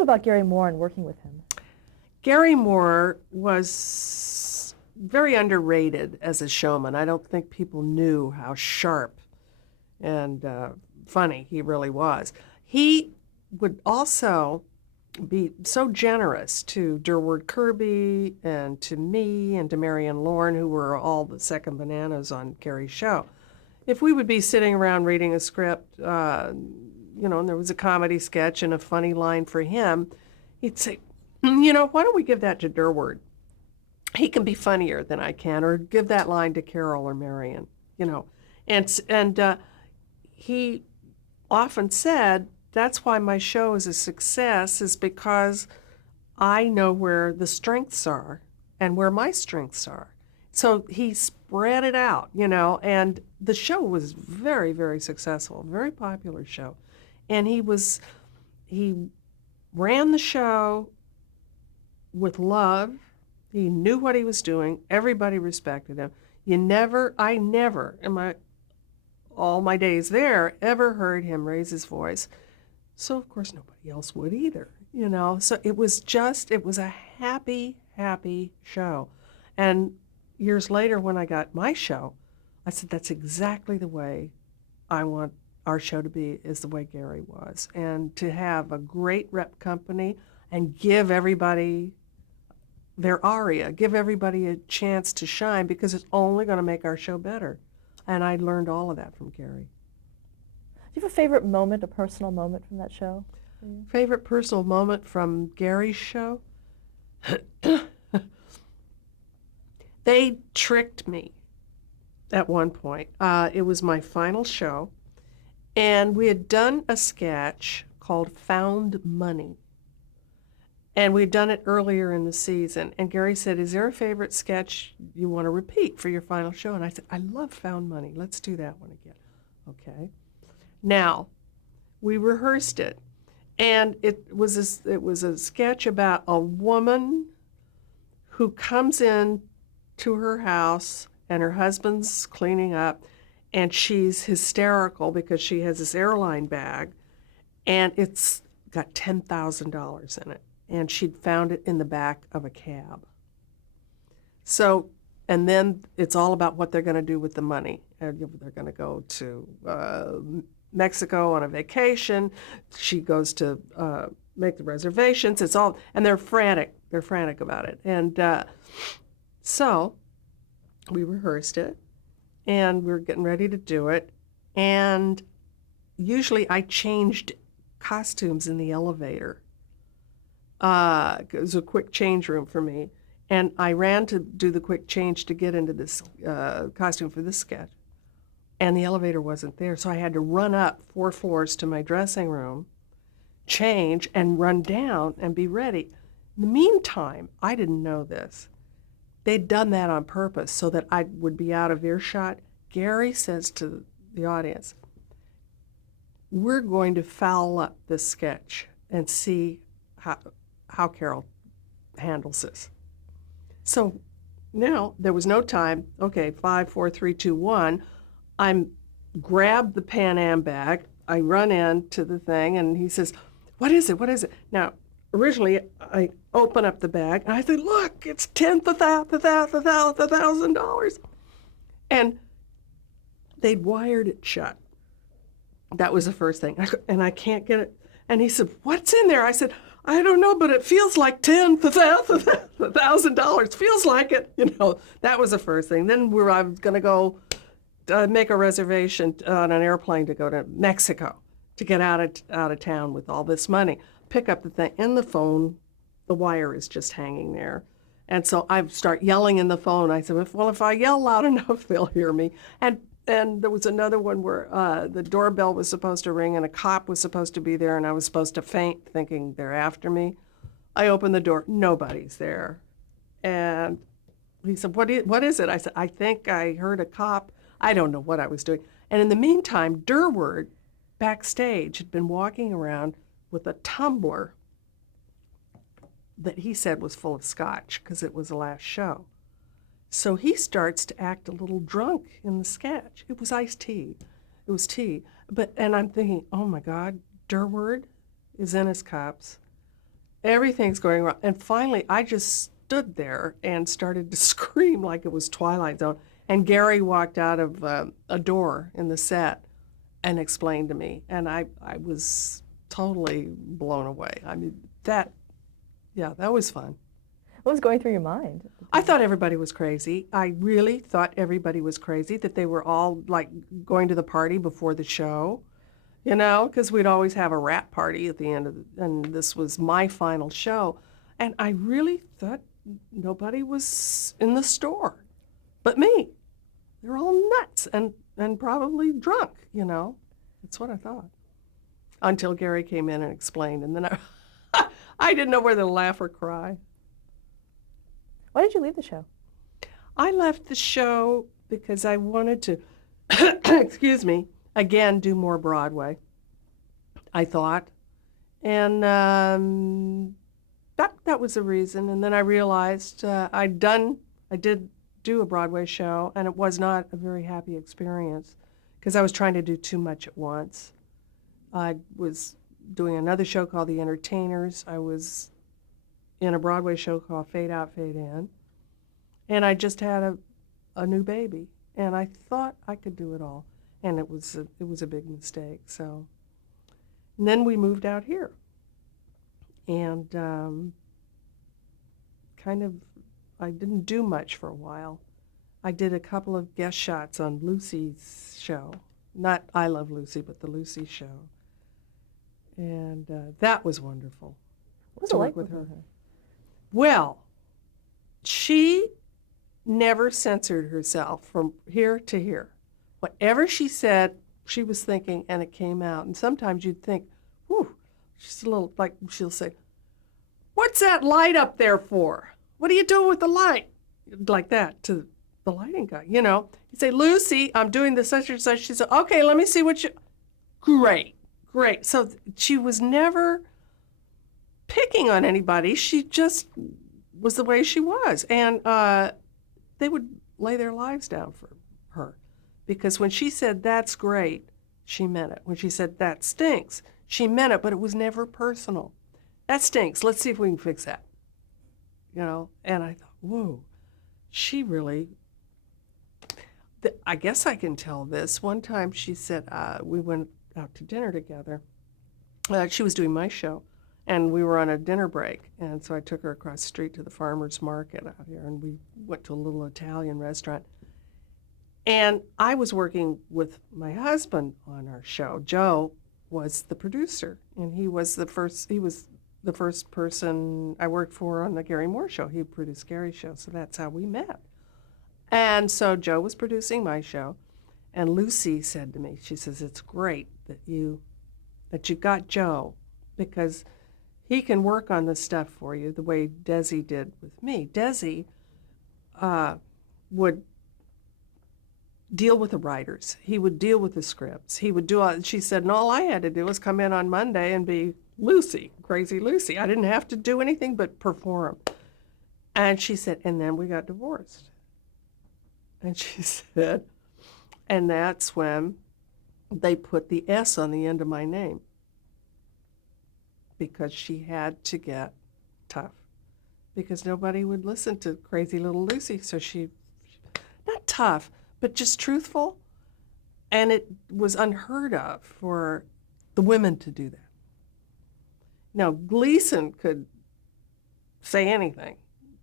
bit about Gary Moore and working with him. Gary Moore was very underrated as a showman. I don't think people knew how sharp and funny he really was. He would also be so generous to Durward Kirby and to me and to Marion Lorne, who were all the second bananas on Gary's show. If we would be sitting around reading a script, and there was a comedy sketch and a funny line for him, he'd say, why don't we give that to Durward? He can be funnier than I can, or give that line to Carol or Marion, And he often said, that's why my show is a success, is because I know where the strengths are and where my strengths are. So he spread it out, and the show was very, very successful, very popular show. And he ran the show with love. He knew what he was doing. Everybody respected him. I never, in all my days there, ever heard him raise his voice. So of course nobody else would either, So it was a happy, happy show. And years later when I got my show, I said, that's exactly the way I want our show to be, is the way Gary was. And to have a great rep company and give everybody their aria, give everybody a chance to shine, because it's only going to make our show better. And I learned all of that from Gary. Do you have a favorite moment, a personal moment from that show? Favorite personal moment from Gary's show? They tricked me at one point. It was my final show, and we had done a sketch called Found Money. And we'd done it earlier in the season. And Gary said, is there a favorite sketch you want to repeat for your final show? And I said, I love Found Money. Let's do that one again. Okay. Now, we rehearsed it. And it was a sketch about a woman who comes in to her house and her husband's cleaning up, and she's hysterical because she has this airline bag, and it's got $10,000 in it. And she'd found it in the back of a cab. So, and then it's all about what they're going to do with the money. They're going to go to Mexico on a vacation. She goes to make the reservations. It's all, and they're frantic. They're frantic about it. And so we rehearsed it, and we were getting ready to do it. And usually I changed costumes in the elevator. It was a quick change room for me. And I ran to do the quick change to get into this costume for this sketch. And the elevator wasn't there. So I had to run up 4 floors to my dressing room, change, and run down and be ready. In the meantime, I didn't know this. They'd done that on purpose so that I would be out of earshot. Gary says to the audience, we're going to foul up this sketch and see how Carol handles this. So now there was no time. Okay, 5, 4, 3, 2, 1. I grab the Pan Am bag. I run into the thing, and he says, what is it? What is it? Now, originally, I open up the bag, and I say, look, it's $10,000. And they'd wired it shut. That was the first thing. And I can't get it. And he said, what's in there? I said, I don't know, but it feels like $10,000. Feels like it. That was the first thing. Then I was going to go make a reservation on an airplane to go to Mexico to get out of town with all this money. Pick up the thing. In the phone, the wire is just hanging there. And so I start yelling in the phone. I said, well, if I yell loud enough, they'll hear me. And there was another one where the doorbell was supposed to ring and a cop was supposed to be there, and I was supposed to faint thinking they're after me. I opened the door. Nobody's there. And he said, what is it? I said, I think I heard a cop. I don't know what I was doing. And in the meantime, Durward, backstage, had been walking around with a tumbler that he said was full of scotch because it was the last show. So he starts to act a little drunk in the sketch. It was iced tea. It was tea. And I'm thinking, oh my God, Durward is in his cups. everything's going wrong. And finally, I just stood there and started to scream like it was Twilight Zone. And Gary walked out of a door in the set and explained to me. And I was totally blown away. I mean, that was fun. What was going through your mind? I thought everybody was crazy. I really thought everybody was crazy, that they were all like going to the party before the show, because we'd always have a wrap party at the end and this was my final show. And I really thought nobody was in the store but me. They're all nuts and probably drunk, That's what I thought. Until Gary came in and explained, and then I didn't know whether to laugh or cry. Why did you leave the show? I left the show because I wanted to, excuse me, again, do more Broadway, I thought. And that was the reason. And then I realized I did do a Broadway show, and it was not a very happy experience because I was trying to do too much at once. I was doing another show called The Entertainers. I was in a Broadway show called Fade Out, Fade In. And I just had a new baby. And I thought I could do it all. And it was a big mistake. So, and then we moved out here. And I didn't do much for a while. I did a couple of guest shots on Lucy's show. Not I Love Lucy, but the Lucy show. And that was wonderful. What was it like with her? Well, she never censored herself from here to here. Whatever she said, she was thinking, and it came out. And sometimes you'd think, whew, she's a little, like she'll say, what's that light up there for? What are you doing with the light? Like that to the lighting guy, You say, Lucy, I'm doing this such and such. She said, okay, let me see what you, great. So she was never picking on anybody. She just was the way she was. And they would lay their lives down for her. Because when she said, that's great, she meant it. When she said, that stinks, she meant it, but it was never personal. That stinks. Let's see if we can fix that. And I thought, whoa, she really, I guess I can tell this. One time she said, we went out to dinner together. She was doing my show. And we were on a dinner break, and so I took her across the street to the farmer's market out here, and we went to a little Italian restaurant. And I was working with my husband on our show. Joe was the producer, and he was the first person I worked for on the Gary Moore show. He produced Gary's show, so that's how we met. And so Joe was producing my show, and Lucy said to me, she says, it's great that you got Joe, because he can work on this stuff for you the way Desi did with me. Desi would deal with the writers. He would deal with the scripts. He would do all, she said, and all I had to do was come in on Monday and be Lucy, crazy Lucy. I didn't have to do anything but perform. And she said, and then we got divorced. And she said, and that's when they put the S on the end of my name, because she had to get tough, because nobody would listen to crazy little Lucy. So she, not tough, but just truthful. And it was unheard of for the women to do that. Now, Gleason could say anything.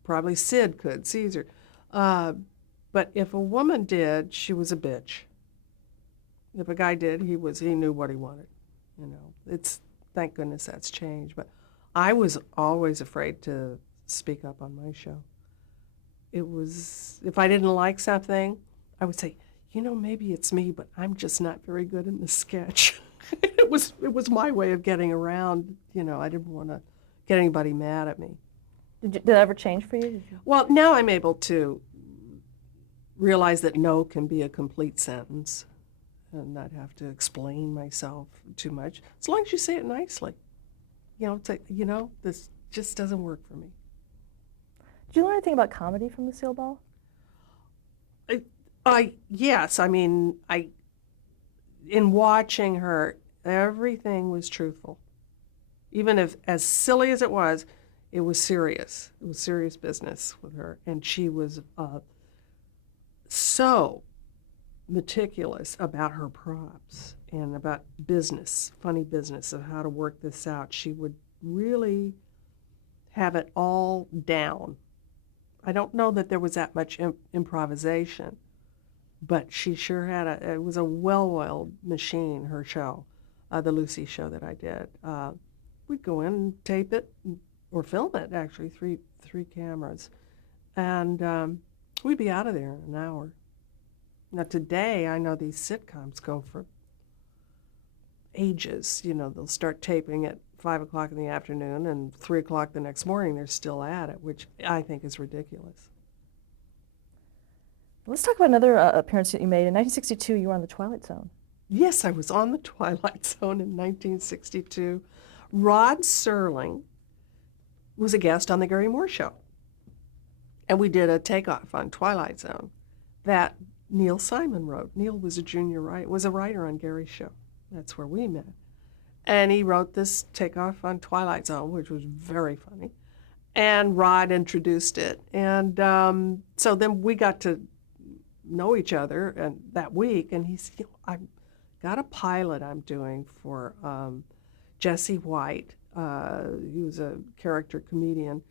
Probably Sid could, Caesar. But if a woman did, she was a bitch. If a guy did, he knew what he wanted. Thank goodness that's changed. But I was always afraid to speak up on my show. It was, if I didn't like something, I would say, maybe it's me, but I'm just not very good in the sketch. It was my way of getting around. I didn't want to get anybody mad at me. Did that ever change for you? Well, now I'm able to realize that no can be a complete sentence and not have to explain myself too much, as long as you say it nicely. This just doesn't work for me. Did you learn anything about comedy from Lucille Ball? Yes. I mean, in watching her, everything was truthful. Even if, as silly as it was serious. It was serious business with her. And she was so meticulous about her props and about business, funny business of how to work this out. She would really have it all down. I don't know that there was that much improvisation, but she sure had it was a well-oiled machine, her show, the Lucy show that I did. We'd go in and tape it, or film it, actually, three cameras. And we'd be out of there in an hour. Now today, I know these sitcoms go for ages. They'll start taping at 5 o'clock in the afternoon, and 3 o'clock the next morning they're still at it, which I think is ridiculous. Let's talk about another appearance that you made. In 1962, you were on The Twilight Zone. Yes, I was on The Twilight Zone in 1962. Rod Serling was a guest on The Gary Moore Show, and we did a takeoff on Twilight Zone that Neil Simon wrote. Neil was a writer on Gary's show. That's where we met. And he wrote this takeoff on Twilight Zone, which was very funny. And Rod introduced it. And so then we got to know each other and that week. And he said, I've got a pilot I'm doing for Jesse White. He was a character comedian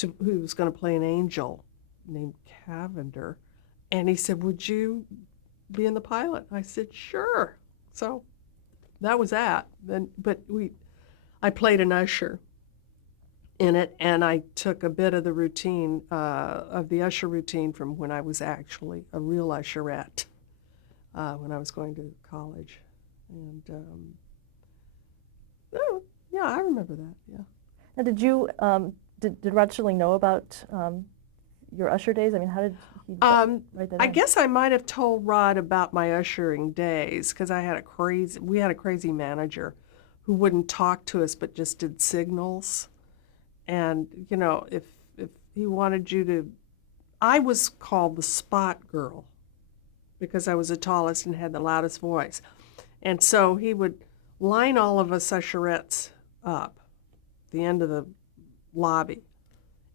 who was going to play an angel named Cavender. And he said, would you be in the pilot? I said, sure. So that was that. But I played an usher in it, and I took a bit of the routine, of the usher routine from when I was actually a real usherette, when I was going to college. And yeah, I remember that, yeah. Now, did you, did Rod Serling know about your usher days? I mean, how did he write that I down? guess I might have told Rod about my ushering days, because we had a crazy manager who wouldn't talk to us but just did signals. And, if he wanted you to, I was called the spot girl because I was the tallest and had the loudest voice. And so he would line all of us usherettes up at the end of the lobby,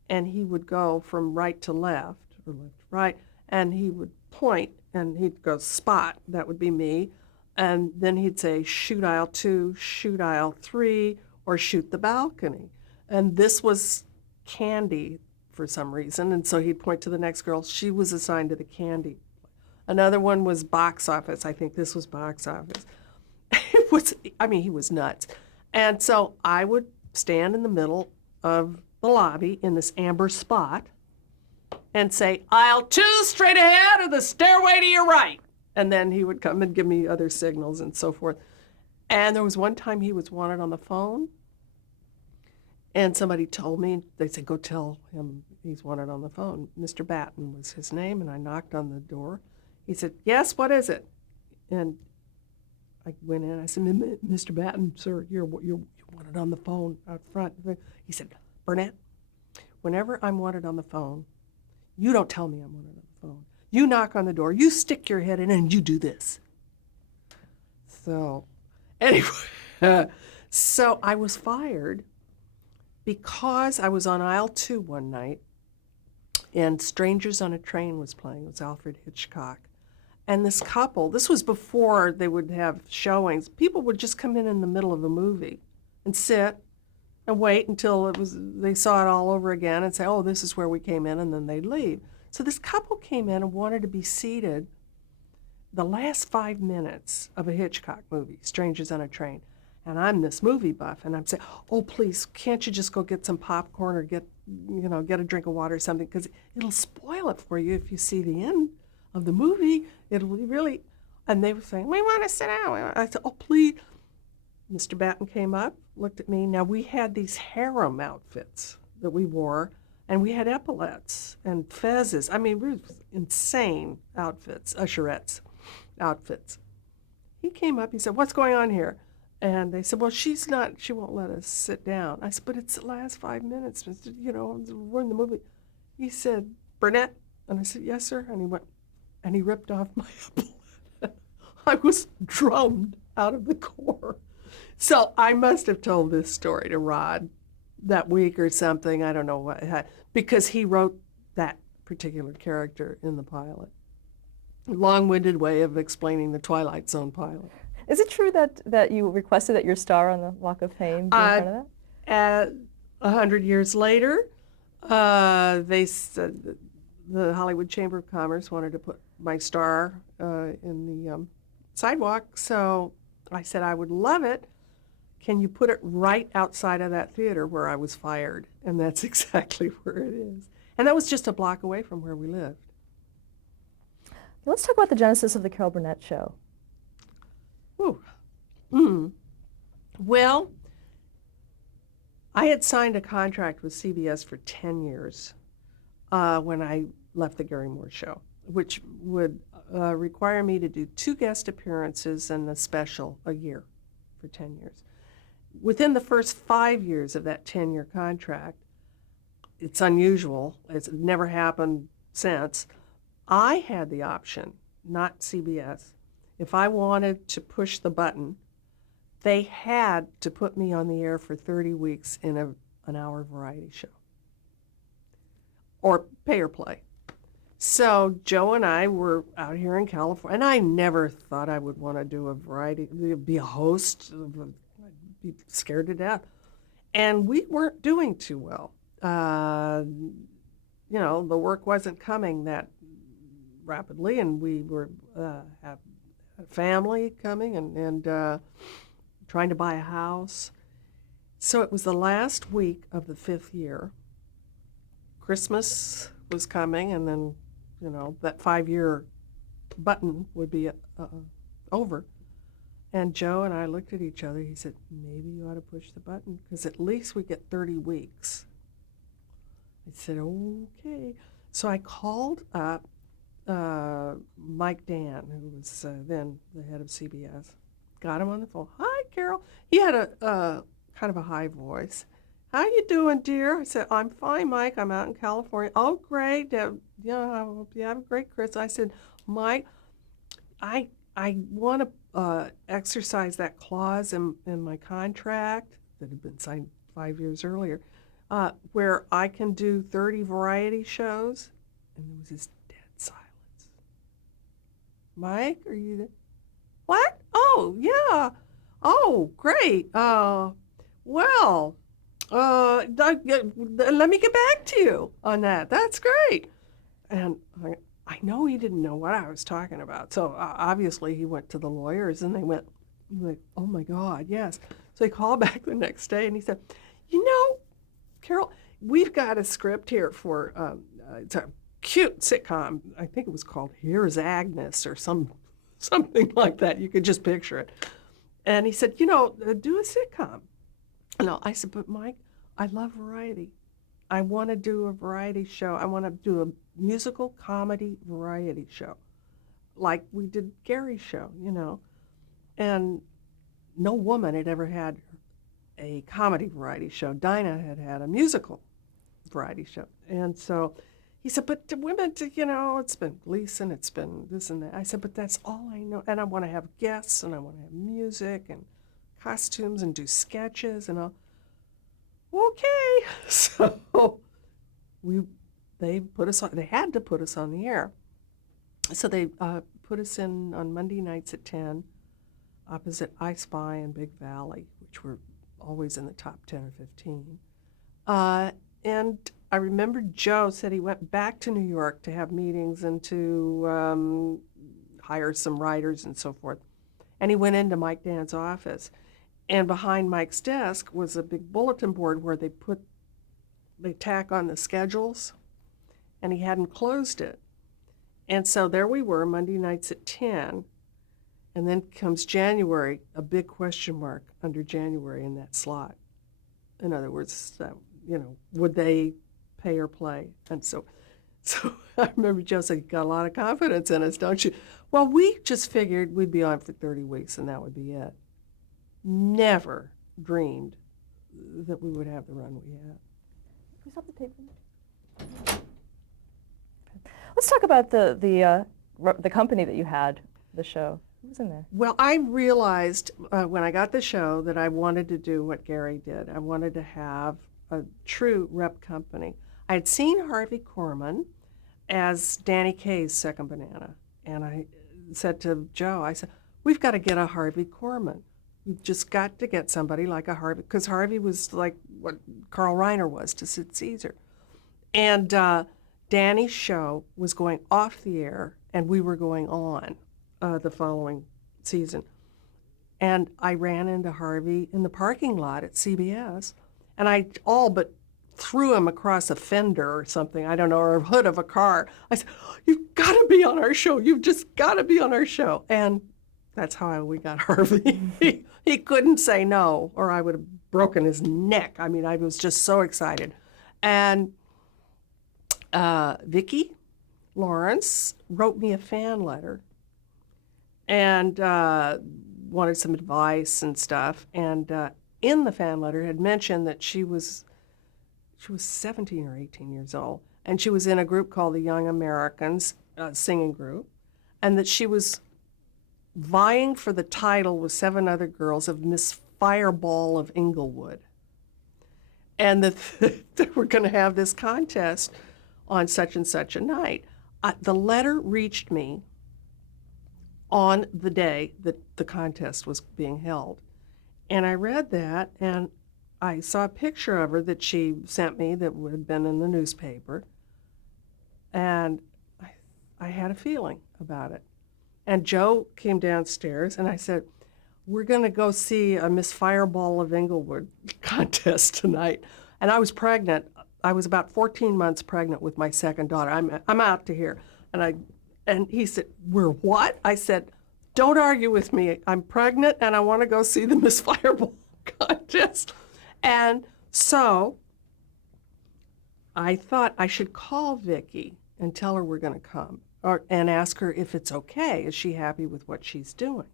and he would go from right to left, or left to right, and he would point, and he'd go spot, that would be me, and then he'd say shoot aisle 2, shoot aisle 3, or shoot the balcony. And this was Candy for some reason, and so he'd point to the next girl. She was assigned to the Candy. Another one was box office. I think this was box office. He was nuts. And so I would stand in the middle of the lobby in this amber spot and say, aisle 2 straight ahead, or the stairway to your right. And then he would come and give me other signals and so forth. And there was one time he was wanted on the phone, and somebody told me, they said, go tell him he's wanted on the phone. Mr. Batten was his name, and I knocked on the door. He said, yes, what is it? And I went in, I said, Mr. Batten, sir, you're wanted on the phone out front. He said, Burnett, whenever I'm wanted on the phone, you don't tell me I'm wanted on the phone. You knock on the door, you stick your head in, and you do this. So, anyway, so I was fired because I was on aisle 2 one night, and Strangers on a Train was playing. It was Alfred Hitchcock. And this couple, this was before they would have showings, people would just come in the middle of a movie and sit and wait until they saw it all over again and say, oh, this is where we came in, and then they'd leave. So this couple came in and wanted to be seated the last 5 minutes of a Hitchcock movie, Strangers on a Train. And I'm this movie buff, and I'm saying, oh, please, can't you just go get some popcorn or get a drink of water or something, because it'll spoil it for you if you see the end of the movie. It'll really, and they were saying, we want to sit down. I said, oh, please. Mr. Batten came up, looked at me. Now, we had these harem outfits that we wore, and we had epaulets and fezzes. I mean, we were insane outfits, usherettes outfits. He came up, he said, what's going on here? And they said, well, she won't let us sit down. I said, but it's the last 5 minutes, we're in the movie. He said, Burnett? And I said, yes, sir. And he went, and he ripped off my epaulette. I was drummed out of the core. So I must have told this story to Rod that week or something. I don't know what, because he wrote that particular character in the pilot. Long-winded way of explaining the Twilight Zone pilot. Is it true that you requested that your star on the Walk of Fame be in front of that? 100 years later, they said the Hollywood Chamber of Commerce wanted to put my star in the sidewalk, so I said I would love it. Can you put it right outside of that theater where I was fired? And that's exactly where it is. And that was just a block away from where we lived. Let's talk about the genesis of the Carol Burnett show. Ooh. Mm. Well, I had signed a contract with CBS for 10 years when I left the Gary Moore show, which would require me to do 2 guest appearances and a special a year for 10 years. Within the first 5 years of that 10-year contract, it's unusual, it's never happened since, I had the option, not CBS, if I wanted to push the button, they had to put me on the air for 30 weeks in an hour variety show or pay or play. So Joe and I were out here in California, and I never thought I would want to do a variety, be a host, I'd be scared to death. And we weren't doing too well. You know, the work wasn't coming that rapidly, and we were have a family coming and trying to buy a house. So it was the last week of the 5th year. Christmas was coming, and then, you know, that 5-year button would be over. And Joe and I looked at each other. He said, maybe you ought to push the button, because at least we get 30 weeks. I said, okay. So I called up Mike Dan, who was then the head of CBS. Got him on the phone. Hi, Carol. He had a kind of a high voice. How you doing, dear? I said, I'm fine, Mike. I'm out in California. Oh, great. I hope you have a great Christmas. I said, Mike, I want to exercise that clause in my contract that had been signed 5 years earlier, where I can do 30 variety shows. And there was this dead silence. Mike, are you there? What? Oh, yeah. Oh, great. Well, let me get back to you on that. That's great. And I know he didn't know what I was talking about. So obviously he went to the lawyers, and they went, like, oh my God, yes. So he called back the next day, and he said, you know, Carol, we've got a script here for, it's a cute sitcom. I think it was called Here's Agnes or something like that. You could just picture it. And he said, you know, do a sitcom. No, I said, but Mike, I love variety. I want to do a variety show. I want to do a musical comedy variety show, like we did Gary's show, you know. And no woman had ever had a comedy variety show. Dinah had had a musical variety show. And so he said, but the women, you know, it's been Gleason, it's been this and that. I said, but that's all I know. And I want to have guests, and I want to have music and costumes and do sketches and all. Okay. So they put us on, they had to put us on the air. So they put us in on Monday nights at 10 opposite I Spy and Big Valley, which were always in the top 10 or 15. And I remember Joe said he went back to New York to have meetings and to hire some writers and so forth. And he went into Mike Dan's office. And behind Mike's desk was a big bulletin board where they tack on the schedules, and he hadn't closed it. And so there we were, Monday nights at 10, and then comes January, a big question mark under January in that slot. In other words, you know, would they pay or play? And so I remember Joe said, you got a lot of confidence in us, don't you? Well, we just figured we'd be on for 30 weeks and that would be it. Never dreamed that we would have the run we had. Can we stop the tape? Okay. Let's talk about the company that you had, the show. Who was in there? Well, I realized when I got the show that I wanted to do what Gary did. I wanted to have a true rep company. I had seen Harvey Korman as Danny Kaye's second banana, and I said to Joe, I said, we've got to get a Harvey Korman. We've just got to get somebody like a Harvey, because Harvey was like what Carl Reiner was to Sid Caesar. And Danny's show was going off the air, and we were going on the following season. And I ran into Harvey in the parking lot at CBS, and I all but threw him across a fender or something, I don't know, or a hood of a car. I said, you've got to be on our show. You've just got to be on our show. And that's how we got Harvey. He couldn't say no, or I would have broken his neck. I mean, I was just so excited. And Vicki Lawrence wrote me a fan letter and wanted some advice and stuff. And in the fan letter had mentioned that she was 17 or 18 years old, and she was in a group called the Young Americans, singing group, and that she was vying for the title with 7 other girls of Miss Fireball of Inglewood, and that they were going to have this contest on such and such a night. The letter reached me on the day that the contest was being held, and I read that, and I saw a picture of her that she sent me that had been in the newspaper, and I had a feeling about it. And Joe came downstairs, and I said, we're going to go see a Miss Fireball of Inglewood contest tonight. And I was pregnant. I was about 14 months pregnant with my second daughter. I'm out to here. And he said, we're what? I said, don't argue with me. I'm pregnant, and I want to go see the Miss Fireball contest. And so I thought I should call Vicki and tell her we're going to come, and ask her if it's okay. Is she happy with what she's doing?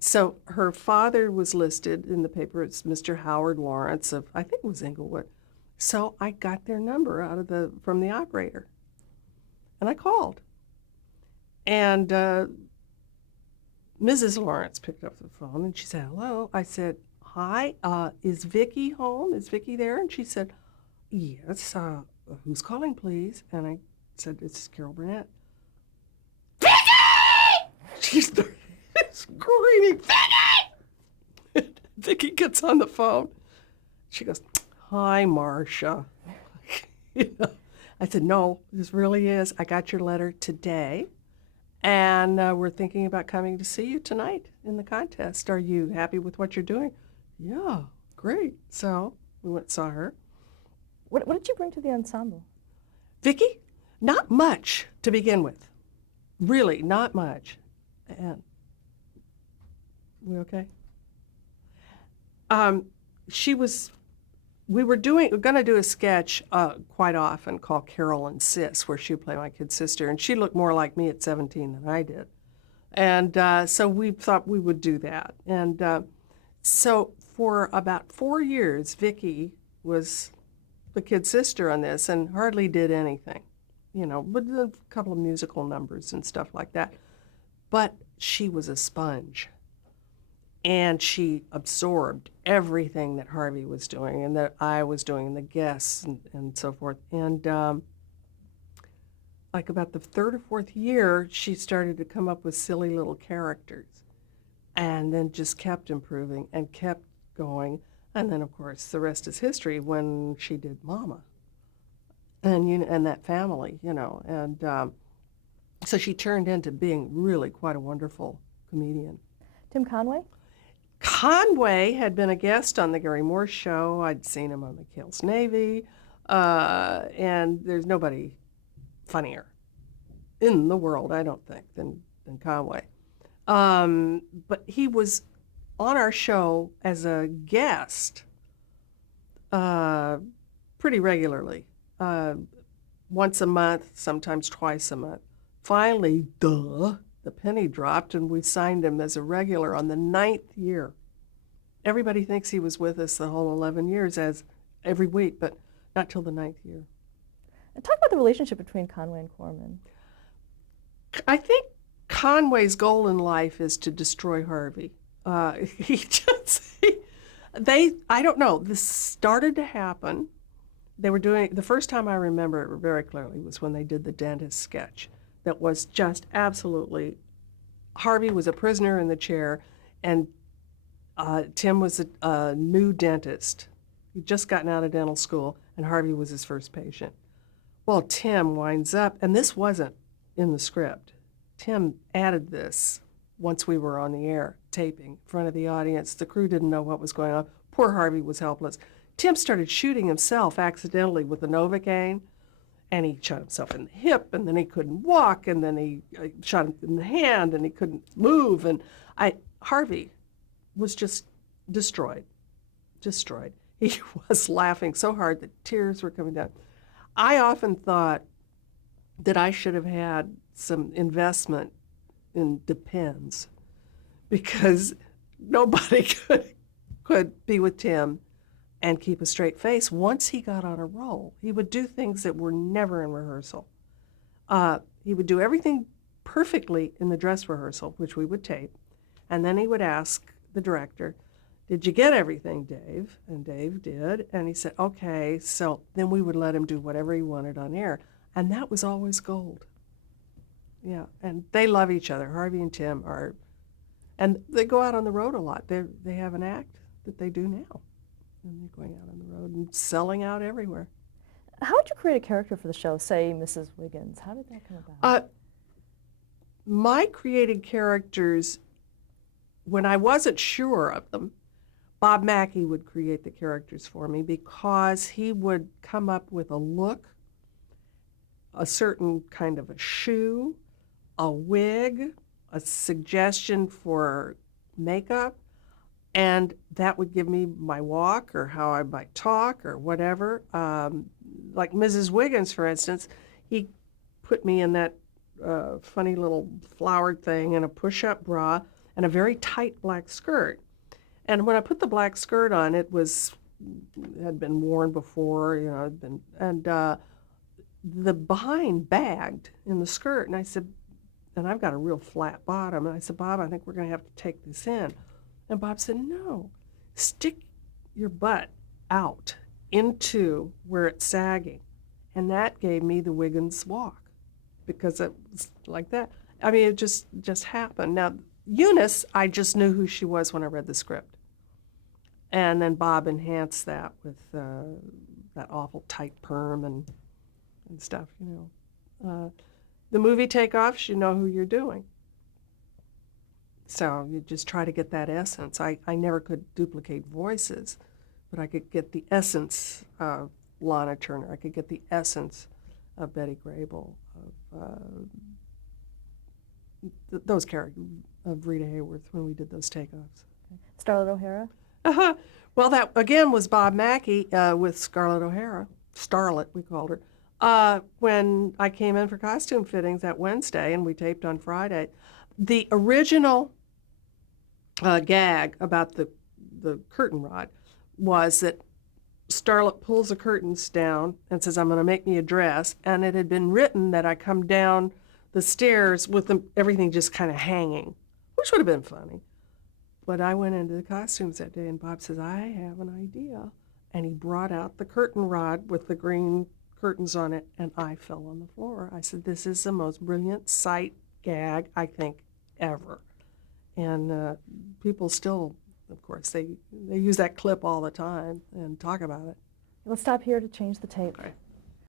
So her father was listed in the paper as Mr. Howard Lawrence of, I think it was Inglewood. So I got their number from the operator, and I called. And Mrs. Lawrence picked up the phone, and she said, hello. I said, hi, is Vicki home? Is Vicki there? And she said, yes, who's calling, please? And I said, it's Carol Burnett. Vicki! She started screaming, Vicki! Vicki gets on the phone. She goes, hi, Marcia. I said, no, this really is. I got your letter today, and we're thinking about coming to see you tonight in the contest. Are you happy with what you're doing? Yeah, great. So we went and saw her. What did you bring to the ensemble? Vicki? Not much to begin with. Really, not much. And we okay? We were going to do a sketch quite often called Carol and Sis, where she would play my kid sister, and she looked more like me at 17 than I did. And so we thought we would do that. And so for about 4 years, Vicki was the kid sister on this and hardly did anything, with a couple of musical numbers and stuff like that. But she was a sponge, and she absorbed everything that Harvey was doing and that I was doing, and the guests and so forth. And like about the 3rd or 4th year, she started to come up with silly little characters, and then just kept improving and kept going. And then, of course, the rest is history when she did Mama and that family, And so she turned into being really quite a wonderful comedian. Tim Conway? Conway had been a guest on the Gary Moore Show. I'd seen him on McHale's Navy. And there's nobody funnier in the world, I don't think, than Conway. But he was on our show as a guest pretty regularly, once a month, sometimes twice a month. Finally, the penny dropped, and we signed him as a regular on the 9th year. Everybody thinks he was with us the whole 11 years as every week, but not till the 9th year. And talk about the relationship between Conway and Corman. I think Conway's goal in life is to destroy Harvey. He just, I don't know, this started to happen. They were doing, the first time I remember it very clearly was when they did the dentist sketch. That was just absolutely, Harvey was a prisoner in the chair, and Tim was a new dentist. He'd just gotten out of dental school, and Harvey was his first patient. Well, Tim winds up, and this wasn't in the script. Tim added this once we were on the air taping in front of the audience. The crew didn't know what was going on. Poor Harvey was helpless. Tim started shooting himself accidentally with the Novocaine, and he shot himself in the hip, and then he couldn't walk, and then he shot him in the hand, and he couldn't move. And Harvey was just destroyed. He was laughing so hard that tears were coming down. I often thought that I should have had some investment in Depends, because nobody could be with Tim and keep a straight face. Once he got on a roll, he would do things that were never in rehearsal. He would do everything perfectly in the dress rehearsal, which we would tape, and then he would ask the director, "Did you get everything, Dave?" And Dave did, and he said, "Okay." So then we would let him do whatever he wanted on air, and that was always gold. Yeah, and they love each other. Harvey and Tim are, and they go out on the road a lot. They have an act that they do now, and they're going out on the road and selling out everywhere. How would you create a character for the show, say Mrs. Wiggins? How did that come about? My created characters, when I wasn't sure of them, Bob Mackie would create the characters for me, because he would come up with a look, a certain kind of a shoe, a wig, a suggestion for makeup, and that would give me my walk or how I might talk or whatever. Like Mrs. Wiggins, for instance, he put me in that funny little flowered thing and a push-up bra and a very tight black skirt. And when I put the black skirt on, it had been worn before, and the behind bagged in the skirt. And I said, and I've got a real flat bottom. And I said, "Bob, I think we're going to have to take this in." And Bob said, "No, stick your butt out into where it's sagging." And that gave me the Wiggins walk, because it was like that. I mean, it just happened. Now, Eunice, I just knew who she was when I read the script. And then Bob enhanced that with that awful tight perm and stuff, The movie takeoffs, you know who you're doing. So you just try to get that essence. I never could duplicate voices, but I could get the essence of Lana Turner. I could get the essence of Betty Grable, of those characters, of Rita Hayworth when we did those takeoffs. Scarlett O'Hara? Uh-huh. Well, that, again, was Bob Mackie with Scarlett O'Hara. Starlet, we called her. When I came in for costume fittings that Wednesday, and we taped on Friday, the original gag about the curtain rod was that Starlet pulls the curtains down and says, "I'm going to make me a dress," and it had been written that I come down the stairs with everything just kind of hanging, which would have been funny. But I went into the costumes that day, and Bob says, "I have an idea," and he brought out the curtain rod with the green curtains on it, and I fell on the floor. I said, "This is the most brilliant sight gag, I think, ever." And people still, of course, they use that clip all the time and talk about it. Let's stop here to change the tape. All right.